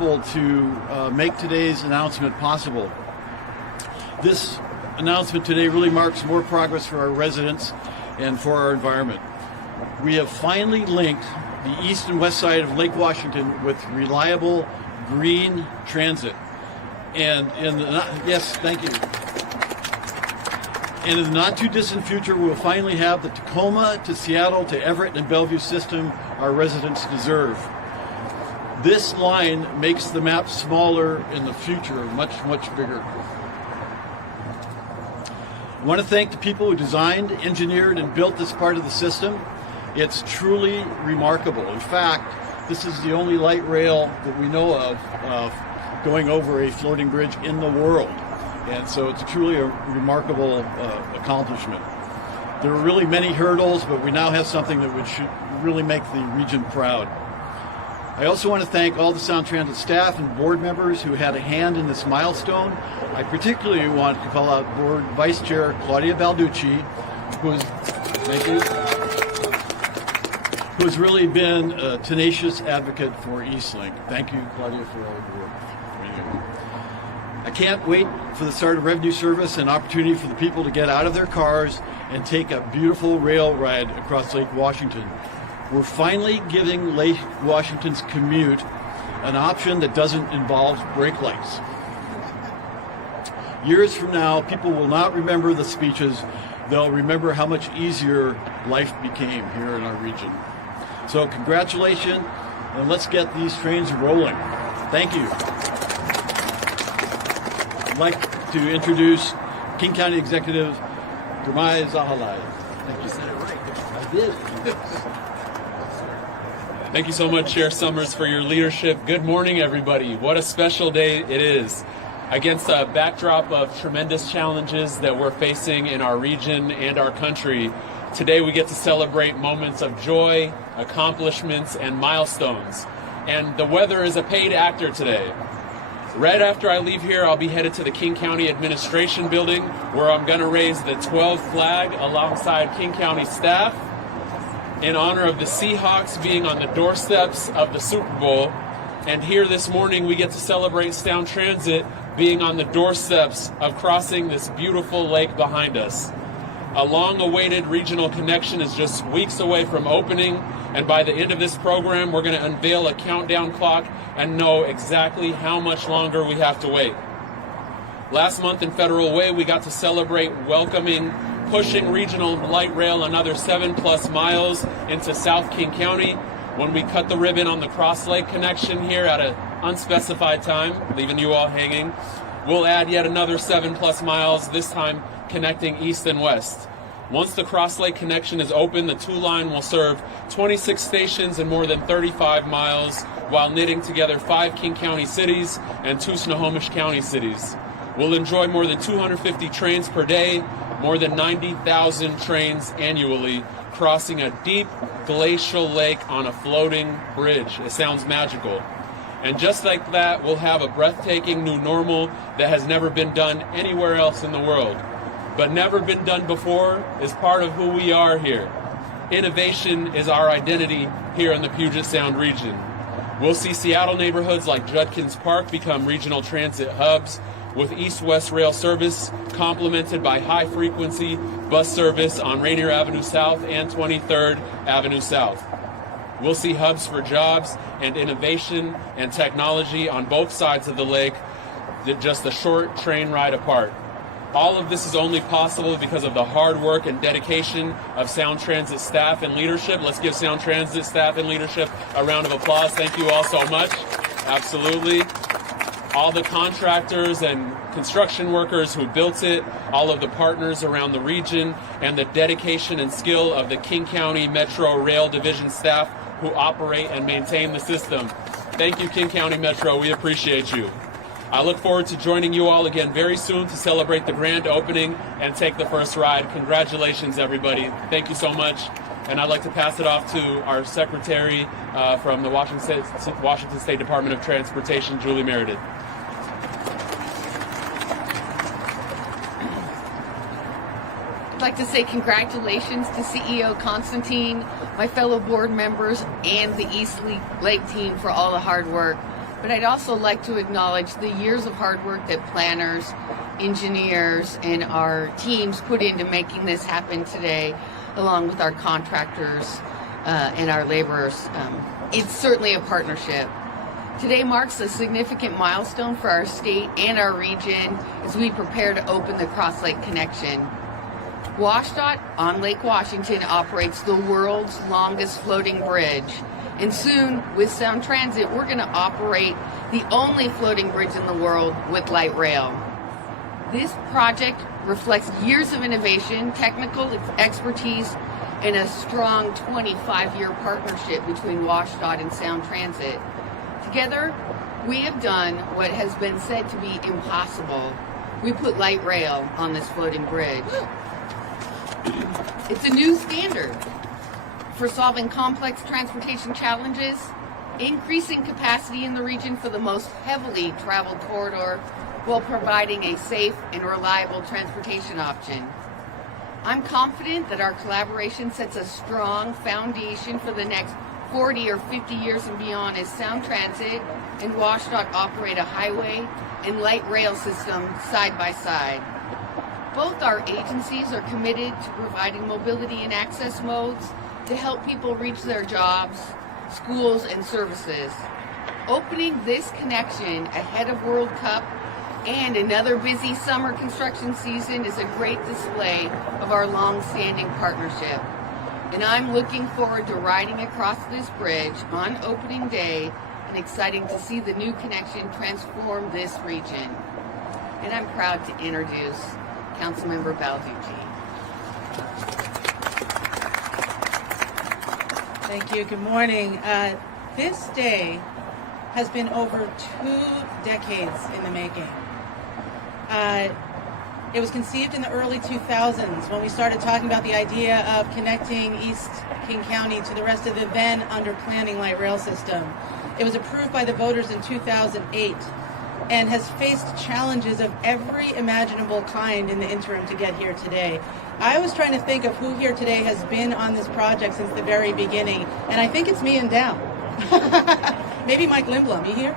people to make today's announcement possible. This announcement today really marks more progress for our residents and for our environment. We have finally linked the east and west side of Lake Washington with reliable green transit. And yes, thank you. And in the not too distant future, we'll finally have the Tacoma to Seattle to Everett and Bellevue system our residents deserve. This line makes the map smaller in the future, much, much bigger. I want to thank the people who designed, engineered, and built this part of the system. It's truly remarkable. In fact, this is the only light rail that we know of going over a floating bridge in the world. And so it's truly a remarkable accomplishment. There were really many hurdles, but we now have something that should really make the region proud. I also want to thank all the Sound Transit staff and board members who had a hand in this milestone. I particularly want to call out Board Vice Chair Claudia Balducci, who's really been a tenacious advocate for Eastlink. Thank you, Claudia, for all your work. I can't wait for the start of revenue service and opportunity for the people to get out of their cars and take a beautiful rail ride across Lake Washington. We're finally giving Lake Washington's commute an option that doesn't involve brake lights. Years from now, people will not remember the speeches. They'll remember how much easier life became here in our region. So congratulations, and let's get these trains rolling. Thank you. I'd like to introduce King County Executive Gurmai Zahalai. Thank you. I did. Thank you so much, Chair Summers, for your leadership. Good morning, everybody. What a special day it is. Against a backdrop of tremendous challenges that we're facing in our region and our country, today we get to celebrate moments of joy, accomplishments, and milestones. And the weather is a paid actor today. Right after I leave here, I'll be headed to the King County Administration Building, where I'm going to raise the 12th flag alongside King County staff in honor of the Seahawks being on the doorsteps of the Super Bowl. And here this morning, we get to celebrate Sound Transit being on the doorsteps of crossing this beautiful lake behind us. A long-awaited regional connection is just weeks away from opening, and by the end of this program, we're going to unveil a countdown clock and know exactly how much longer we have to wait. Last month in Federal Way, we got to celebrate pushing regional light rail another 7+ miles into South King County when we cut the ribbon on the Crosslake connection here at an unspecified time, leaving you all hanging. We'll add yet another 7+ miles, this time connecting east and west. Once the Crosslake connection is open, the two-line will serve 26 stations and more than 35 miles while knitting together 5 King County cities and 2 Snohomish County cities. We'll enjoy more than 250 trains per day, more than 90,000 trains annually, crossing a deep glacial lake on a floating bridge. It sounds magical. And just like that, we'll have a breathtaking new normal that has never been done anywhere else in the world. But never been done before is part of who we are here. Innovation is our identity here in the Puget Sound region. We'll see Seattle neighborhoods like Judkins Park become regional transit hubs, with east-west rail service complemented by high-frequency bus service on Rainier Avenue South and 23rd Avenue South. We'll see hubs for jobs and innovation and technology on both sides of the lake, just a short train ride apart. All of this is only possible because of the hard work and dedication of Sound Transit staff and leadership. Let's give Sound Transit staff and leadership a round of applause. Thank you all so much. Absolutely. All the contractors and construction workers who built it, all of the partners around the region, and the dedication and skill of the King County Metro Rail Division staff who operate and maintain the system. Thank you, King County Metro. We appreciate you. I look forward to joining you all again very soon to celebrate the grand opening and take the first ride. Congratulations, everybody. Thank you so much. And I'd like to pass it off to our secretary from the Washington State Department of Transportation, Julie Meredith. I'd like to say congratulations to CEO Constantine, my fellow board members, and the East Lake team for all the hard work. But I'd also like to acknowledge the years of hard work that planners, engineers, and our teams put into making this happen today, along with our contractors and our laborers. It's certainly a partnership. Today marks a significant milestone for our state and our region as we prepare to open the Crosslake connection. WashDOT on Lake Washington operates the world's longest floating bridge. And soon, with Sound Transit, we're going to operate the only floating bridge in the world with light rail. This project reflects years of innovation, technical expertise, and a strong 25-year partnership between WashDOT and Sound Transit. Together, we have done what has been said to be impossible. We put light rail on this floating bridge. It's a new standard for solving complex transportation challenges, increasing capacity in the region for the most heavily traveled corridor, while providing a safe and reliable transportation option. I'm confident that our collaboration sets a strong foundation for the next 40 or 50 years and beyond as Sound Transit and WashDOT operate a highway and light rail system side by side. Both our agencies are committed to providing mobility and access modes to help people reach their jobs, schools, and services. Opening this connection ahead of World Cup and another busy summer construction season is a great display of our long-standing partnership. And I'm looking forward to riding across this bridge on opening day and exciting to see the new connection transform this region. And I'm proud to introduce Councilmember Balducci. Thank you. Good morning. This day has been over 2 decades in the making. It was conceived in the early 2000s when we started talking about the idea of connecting East King County to the rest of the then under planning light rail system. It was approved by the voters in 2008 and has faced challenges of every imaginable kind in the interim to get here today. I was trying to think of who here today has been on this project since the very beginning, and I think it's me and Dow. Maybe Mike Lindblom, you here?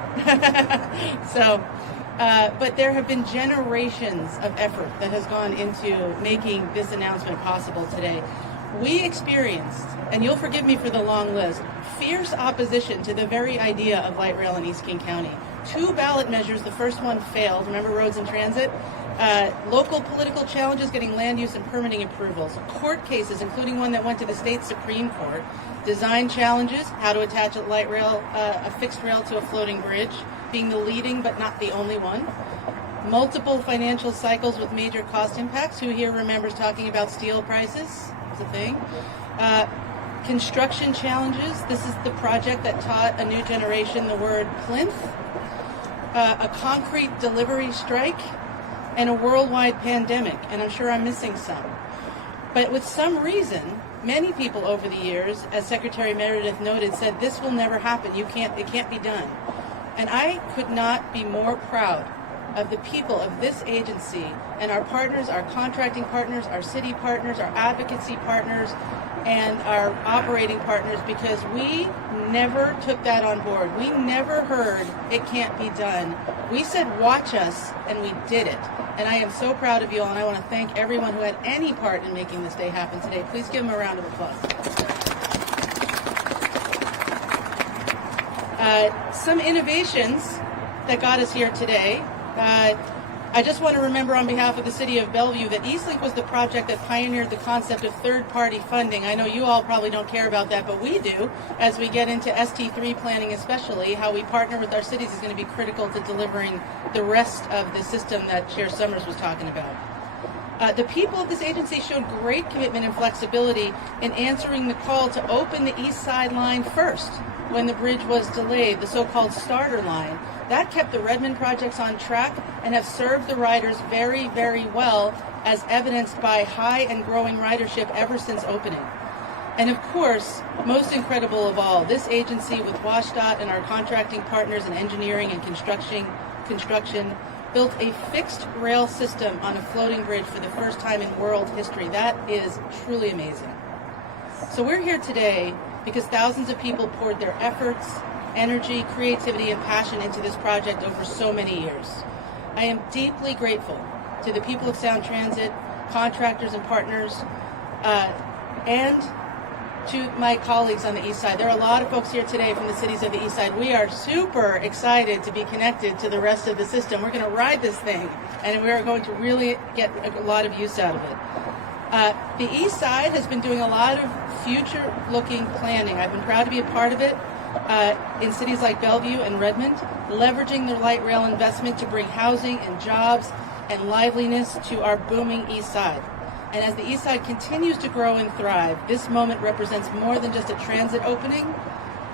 But there have been generations of effort that has gone into making this announcement possible today. We experienced, and you'll forgive me for the long list, fierce opposition to the very idea of light rail in East King County. 2 ballot measures, the first one failed, remember roads and transit? Local political challenges getting land use and permitting approvals. Court cases, including one that went to the state Supreme Court. Design challenges, how to attach a light rail, a fixed rail to a floating bridge, being the leading but not the only one. Multiple financial cycles with major cost impacts. Who here remembers talking about steel prices? It's a thing. Construction challenges. This is the project that taught a new generation the word plinth. A concrete delivery strike, and a worldwide pandemic, and I'm sure I'm missing some. But with some reason, many people over the years, as Secretary Meredith noted, said this will never happen. It can't be done. And I could not be more proud of the people of this agency and our partners, our contracting partners, our city partners, our advocacy partners, and our operating partners, because we never took that on board. We never heard it can't be done. We said watch us, and we did it. And I am so proud of you all, and I want to thank everyone who had any part in making this day happen today. Please give them a round of applause. Some innovations that got us here today. I just want to remember on behalf of the City of Bellevue that Eastlink was the project that pioneered the concept of third-party funding. I know you all probably don't care about that, but we do. As we get into ST3 planning especially, how we partner with our cities is going to be critical to delivering the rest of the system that Chair Summers was talking about. The people of this agency showed great commitment and flexibility in answering the call to open the East Side line first when the bridge was delayed, the so-called starter line. That kept the Redmond projects on track and have served the riders very, very well, as evidenced by high and growing ridership ever since opening. And of course, most incredible of all, this agency with WashDOT and our contracting partners in engineering and construction built a fixed rail system on a floating bridge for the first time in world history. That is truly amazing. So we're here today because thousands of people poured their efforts, energy, creativity, and passion into this project over so many years. I am deeply grateful to the people of Sound Transit, contractors and partners, and to my colleagues on the East Side. There are a lot of folks here today from the cities of the East Side. We are super excited to be connected to the rest of the system. We're going to ride this thing, and we are going to really get a lot of use out of it. The East Side has been doing a lot of future-looking planning. I've been proud to be a part of it in cities like Bellevue and Redmond, leveraging the light rail investment to bring housing and jobs and liveliness to our booming East Side. And as the East Side continues to grow and thrive, this moment represents more than just a transit opening.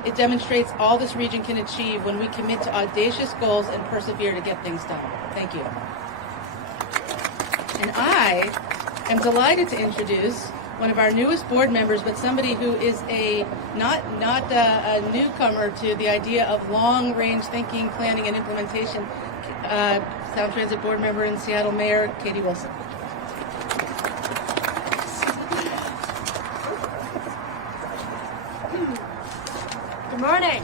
It demonstrates all this region can achieve when we commit to audacious goals and persevere to get things done. Thank you. And I am delighted to introduce one of our newest board members, but somebody who is not a newcomer to the idea of long-range thinking, planning, and implementation. Sound Transit board member and Seattle Mayor Katie Wilson. Good morning.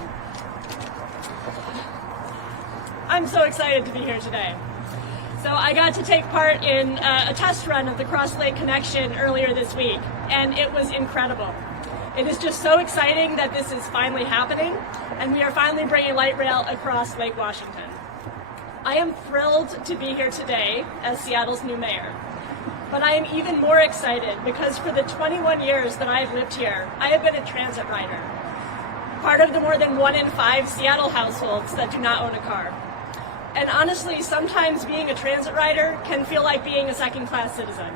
I'm so excited to be here today. So I got to take part in a test run of the Crosslake connection earlier this week, and it was incredible. It is just so exciting that this is finally happening, and we are finally bringing light rail across Lake Washington. I am thrilled to be here today as Seattle's new mayor. But I am even more excited because for the 21 years that I've lived here, I have been a transit rider. Part of the more than 1 in 5 Seattle households that do not own a car. And honestly, sometimes being a transit rider can feel like being a second-class citizen.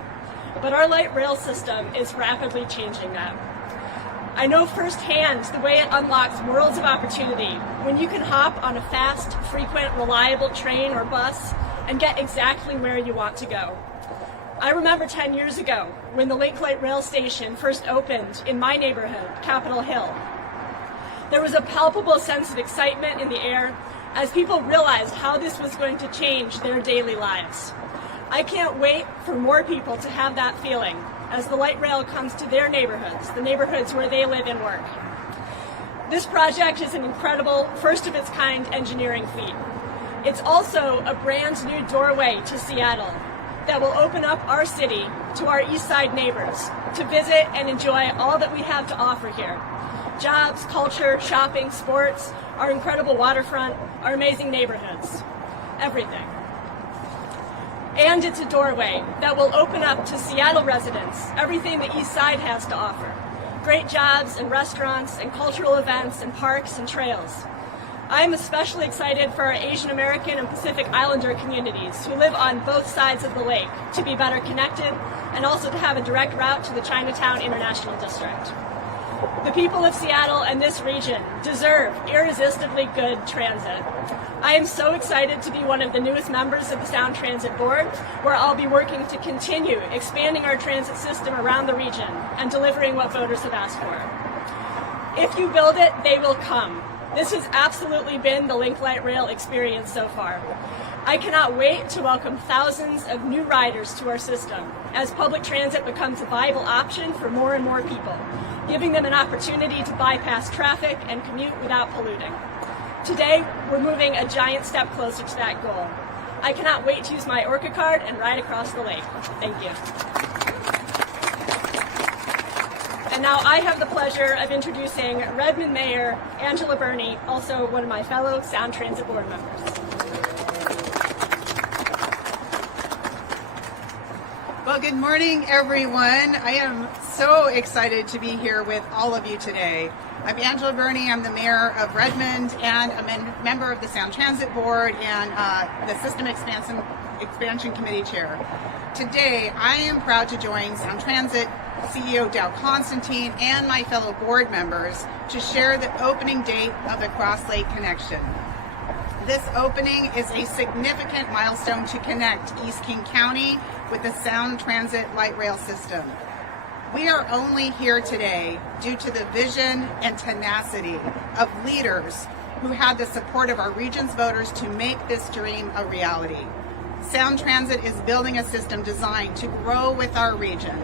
But our light rail system is rapidly changing that. I know firsthand the way it unlocks worlds of opportunity when you can hop on a fast, frequent, reliable train or bus and get exactly where you want to go. I remember 10 years ago when the Lake Light Rail Station first opened in my neighborhood, Capitol Hill. There was a palpable sense of excitement in the air as people realized how this was going to change their daily lives. I can't wait for more people to have that feeling as the light rail comes to their neighborhoods, the neighborhoods where they live and work. This project is an incredible, first-of-its-kind engineering feat. It's also a brand new doorway to Seattle that will open up our city to our East Side neighbors to visit and enjoy all that we have to offer here. Jobs, culture, shopping, sports, our incredible waterfront, our amazing neighborhoods, everything. And it's a doorway that will open up to Seattle residents everything the East Side has to offer. Great jobs and restaurants and cultural events and parks and trails. I am especially excited for our Asian American and Pacific Islander communities who live on both sides of the lake to be better connected and also to have a direct route to the Chinatown International District. The people of Seattle and this region deserve irresistibly good transit. I am so excited to be one of the newest members of the Sound Transit Board, where I'll be working to continue expanding our transit system around the region and delivering what voters have asked for. If you build it, they will come. This has absolutely been the Link Light Rail experience so far. I cannot wait to welcome thousands of new riders to our system as public transit becomes a viable option for more and more people, giving them an opportunity to bypass traffic and commute without polluting. Today, we're moving a giant step closer to that goal. I cannot wait to use my Orca card and ride across the lake. Thank you. And now I have the pleasure of introducing Redmond Mayor Angela Burney, also one of my fellow Sound Transit Board members. Well, good morning, everyone. I am so excited to be here with all of you today. I'm Angela Burney. I'm the mayor of Redmond and a member of the Sound Transit Board and the System Expansion Committee Chair. Today, I am proud to join Sound Transit CEO Dow Constantine and my fellow board members to share the opening date of the Crosslake connection. This opening is a significant milestone to connect East King County with the Sound Transit light rail system. We are only here today due to the vision and tenacity of leaders who had the support of our region's voters to make this dream a reality. Sound Transit is building a system designed to grow with our region,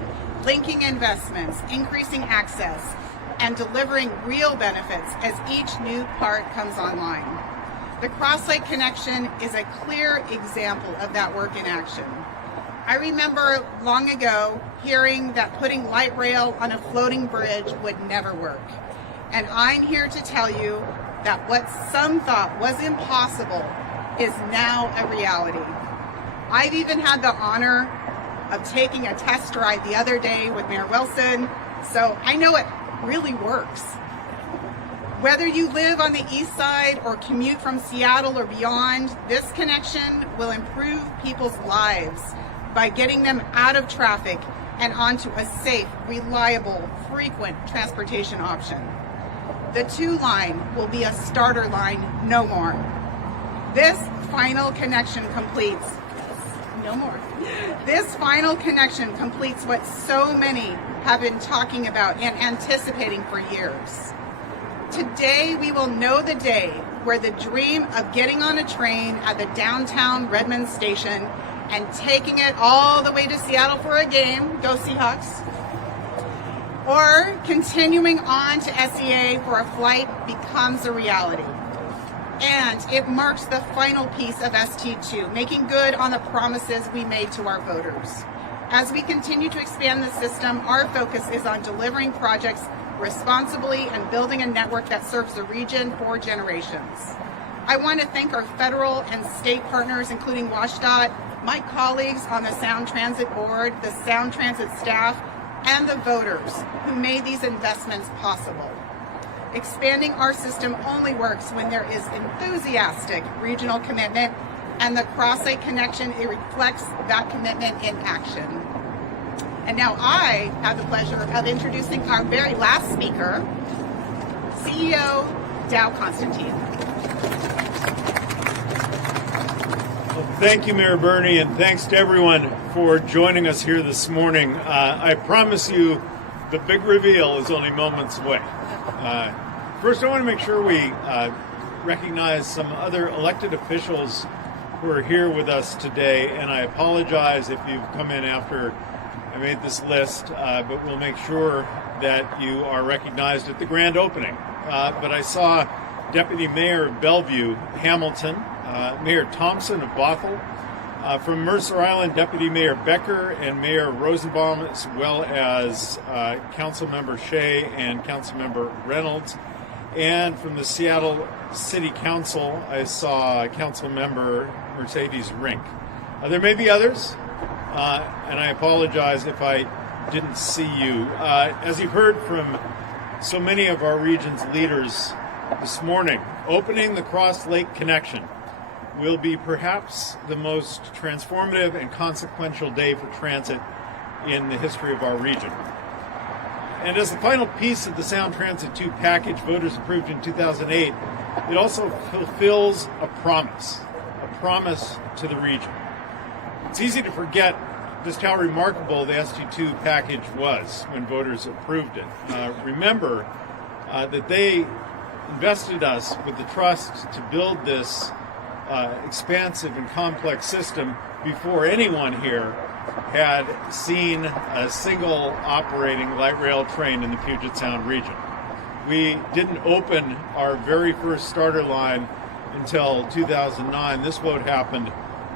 linking investments, increasing access, and delivering real benefits as each new part comes online. The Crosslake connection is a clear example of that work in action. I remember long ago hearing that putting light rail on a floating bridge would never work. And I'm here to tell you that what some thought was impossible is now a reality. I've even had the honor of taking a test ride the other day with Mayor Wilson, so I know it really works. Whether you live on the east side or commute from Seattle or beyond, this connection will improve people's lives by getting them out of traffic and onto a safe, reliable, frequent transportation option. The 2 line will be a starter line no more. This final connection completes what so many have been talking about and anticipating for years. Today, we will know the day where the dream of getting on a train at the downtown Redmond station and taking it all the way to Seattle for a game, go Seahawks, or continuing on to SEA for a flight becomes a reality. And it marks the final piece of ST2, making good on the promises we made to our voters. As we continue to expand the system, our focus is on delivering projects responsibly and building a network that serves the region for generations. I want to thank our federal and state partners, including WashDOT, my colleagues on the Sound Transit Board, the Sound Transit staff, and the voters who made these investments possible. Expanding our system only works when there is enthusiastic regional commitment, and the Crosslake connection, it reflects that commitment in action. And now I have the pleasure of introducing our very last speaker, CEO Dow Constantine. Well, thank you, Mayor Bernie, and thanks to everyone for joining us here this morning. I promise you the big reveal is only moments away. First, I want to make sure we recognize some other elected officials who are here with us today, and I apologize if you've come in after I made this list, but we'll make sure that you are recognized at the grand opening. But I saw Deputy Mayor of Bellevue, Hamilton, Mayor Thompson of Bothell, from Mercer Island, Deputy Mayor Becker and Mayor Rosenbaum, as well as Councilmember Shea and Councilmember Reynolds. And from the Seattle City Council, I saw Councilmember Mercedes Rink. There may be others, and I apologize if I didn't see you. As you've heard from so many of our region's leaders this morning, opening the Crosslake connection will be perhaps the most transformative and consequential day for transit in the history of our region. And as the final piece of the Sound Transit 2 package voters approved in 2008, it also fulfills a promise to the region. It's easy to forget just how remarkable the ST2 package was when voters approved it. Remember that they invested us with the trust to build this expansive and complex system before anyone here had seen a single operating light rail train in the Puget Sound region. We didn't open our very first starter line until 2009. This vote happened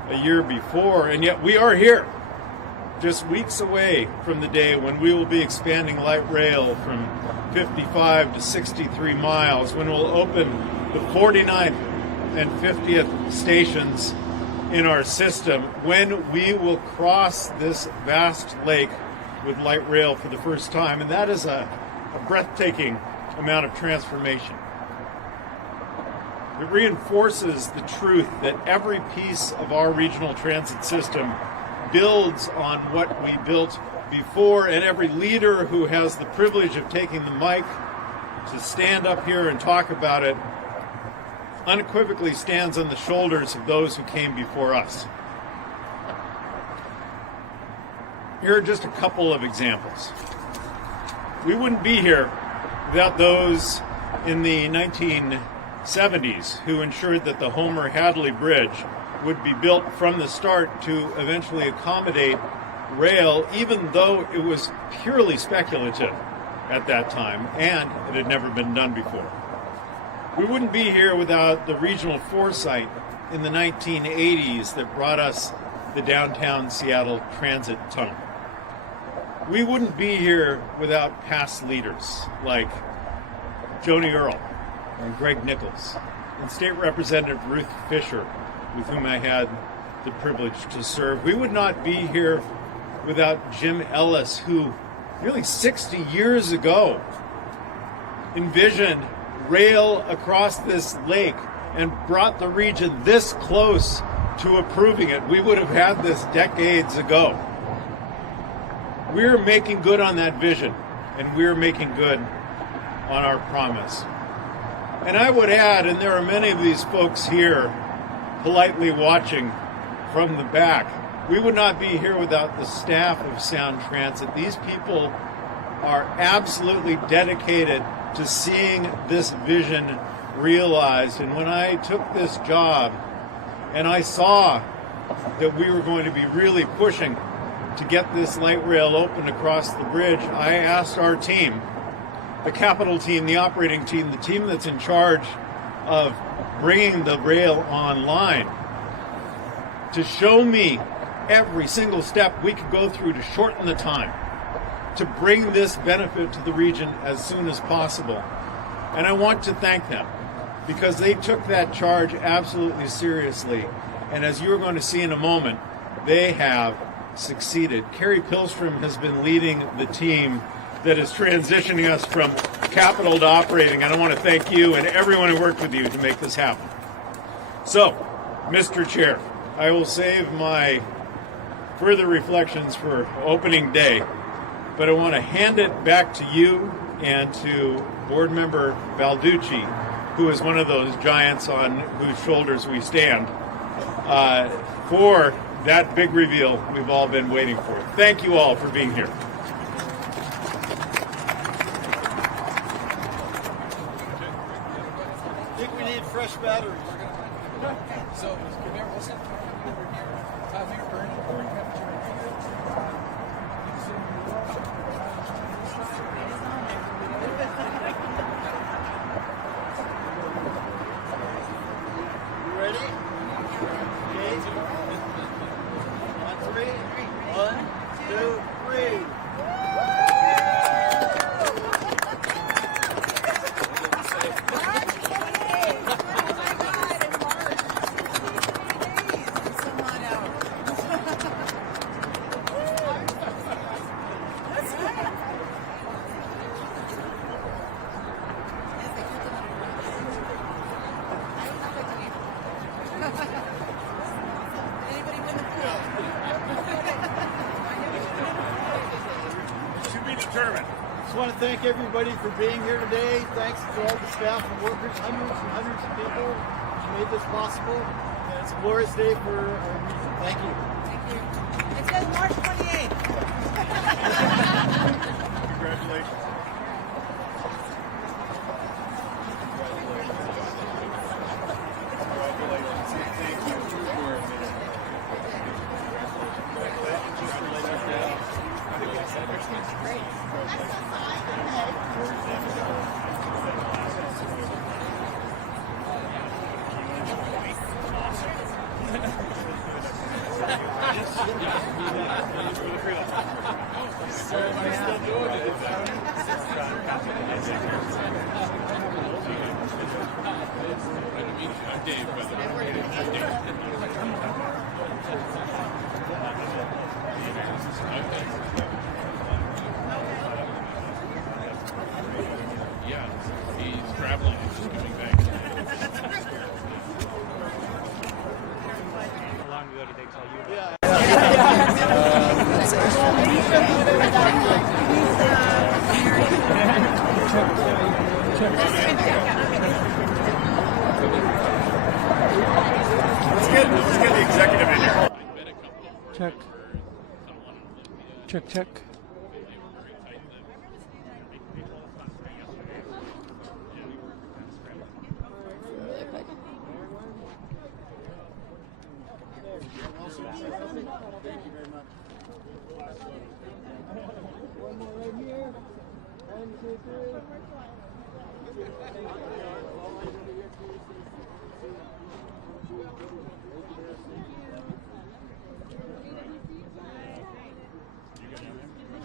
a year before, and yet we are here, just weeks away from the day when we will be expanding light rail from 55 to 63 miles, when we'll open the 49th and 50th stations in our system, when we will cross this vast lake with light rail for the first time. And that is a breathtaking amount of transformation. It reinforces the truth that every piece of our regional transit system builds on what we built before, and every leader who has the privilege of taking the mic to stand up here and talk about it unequivocally stands on the shoulders of those who came before us. Here are just a couple of examples. We wouldn't be here without those in the 1970s who ensured that the Homer-Hadley Bridge would be built from the start to eventually accommodate rail, even though it was purely speculative at that time, and it had never been done before. We wouldn't be here without the regional foresight in the 1980s that brought us the downtown Seattle Transit Tunnel. We wouldn't be here without past leaders like Joni Earle and Greg Nichols and State Representative Ruth Fisher, with whom I had the privilege to serve. We would not be here without Jim Ellis, who nearly 60 years ago envisioned rail across this lake and brought the region this close to approving it. We would have had this decades ago. We're making good on that vision, and we're making good on our promise. And I would add, and there are many of these folks here politely watching from the back, we would not be here without the staff of Sound Transit. These people are absolutely dedicated to seeing this vision realized. And when I took this job and I saw that we were going to be really pushing to get this light rail open across the bridge, I asked our team, the capital team, the operating team, the team that's in charge of bringing the rail online, to show me every single step we could go through to shorten the time, to bring this benefit to the region as soon as possible. And I want to thank them, because they took that charge absolutely seriously. And as you're going to see in a moment, they have succeeded. Carrie Pilstrom has been leading the team that is transitioning us from capital to operating, and I want to thank you and everyone who worked with you to make this happen. So, Mr. Chair, I will save my further reflections for opening day, but I want to hand it back to you and to Board Member Balducci, who is one of those giants on whose shoulders we stand, for that big reveal we've all been waiting for. Thank you all for being here. I think we need fresh batteries. So, remember, we'll send over here. Mayor Bernie, or you have You ready? Okay. On three. 1, 2, 3. To be determined. Just want to thank everybody for being here today. Thanks to all the staff and workers, hundreds and hundreds of people who made this possible. And it's a glorious day for our region. Thank you. Thank you. It says March 28th. Congratulations. Yeah, he's traveling. He's just coming back. How long ago did they call you? Yeah. Let's get the executive in here. Check. Check, check. Thank you very much. One more right here.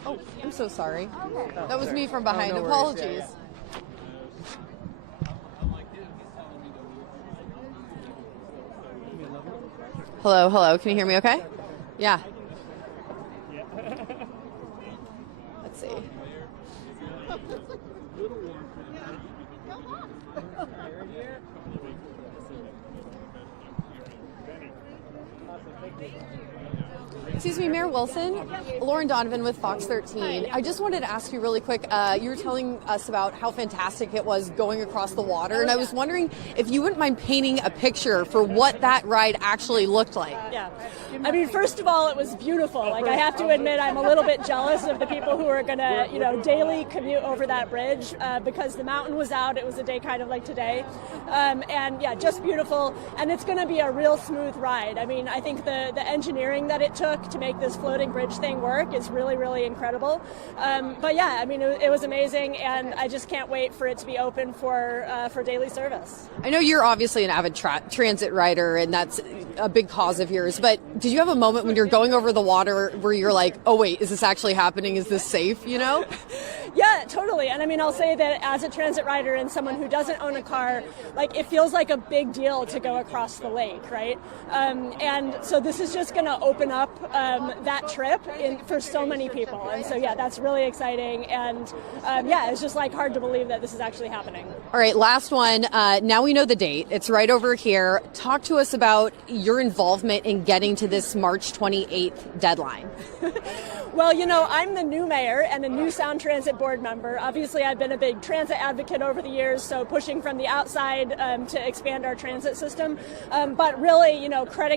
Oh, I'm so sorry. That was me from behind. Apologies. Hello, hello. Can you hear me okay? Yeah. Let's see. Excuse me, Mayor Wilson. Lauren Donovan with Fox 13. I just wanted to ask you really quick. You were telling us about how fantastic it was going across the water, and I was wondering if you wouldn't mind painting a picture for what that ride actually looked like. Yeah. I mean, first of all, it was beautiful. Like, I have to admit, I'm a little bit jealous of the people who are going to, daily commute over that bridge because the mountain was out. It was a day kind of like today. And yeah, just beautiful. And it's going to be a real smooth ride. I mean, I think the engineering that it took to make this floating bridge thing work is really, really incredible. But yeah, I mean, it was amazing. And I just can't wait for it to be open for daily service. I know you're obviously an avid transit rider, and that's a big cause of yours. But did you have a moment when you're going over the water where you're like, oh, wait, is this actually happening? Is this safe, Yeah, totally. And I mean, I'll say that as a transit rider and someone who doesn't own a car, like, it feels like a big deal to go across the lake, right? And so this is just going to open up that trip for so many people. And so, yeah, that's really exciting. And yeah, it's just like hard to believe that this is actually happening. All right, last one. Now we know the date. It's right over here. Talk to us about your involvement in getting to this March 28th deadline. Well, I'm the new mayor and a new Sound Transit board member. Obviously, I've been a big transit advocate over the years, so pushing from the outside to expand our transit system. But really, credit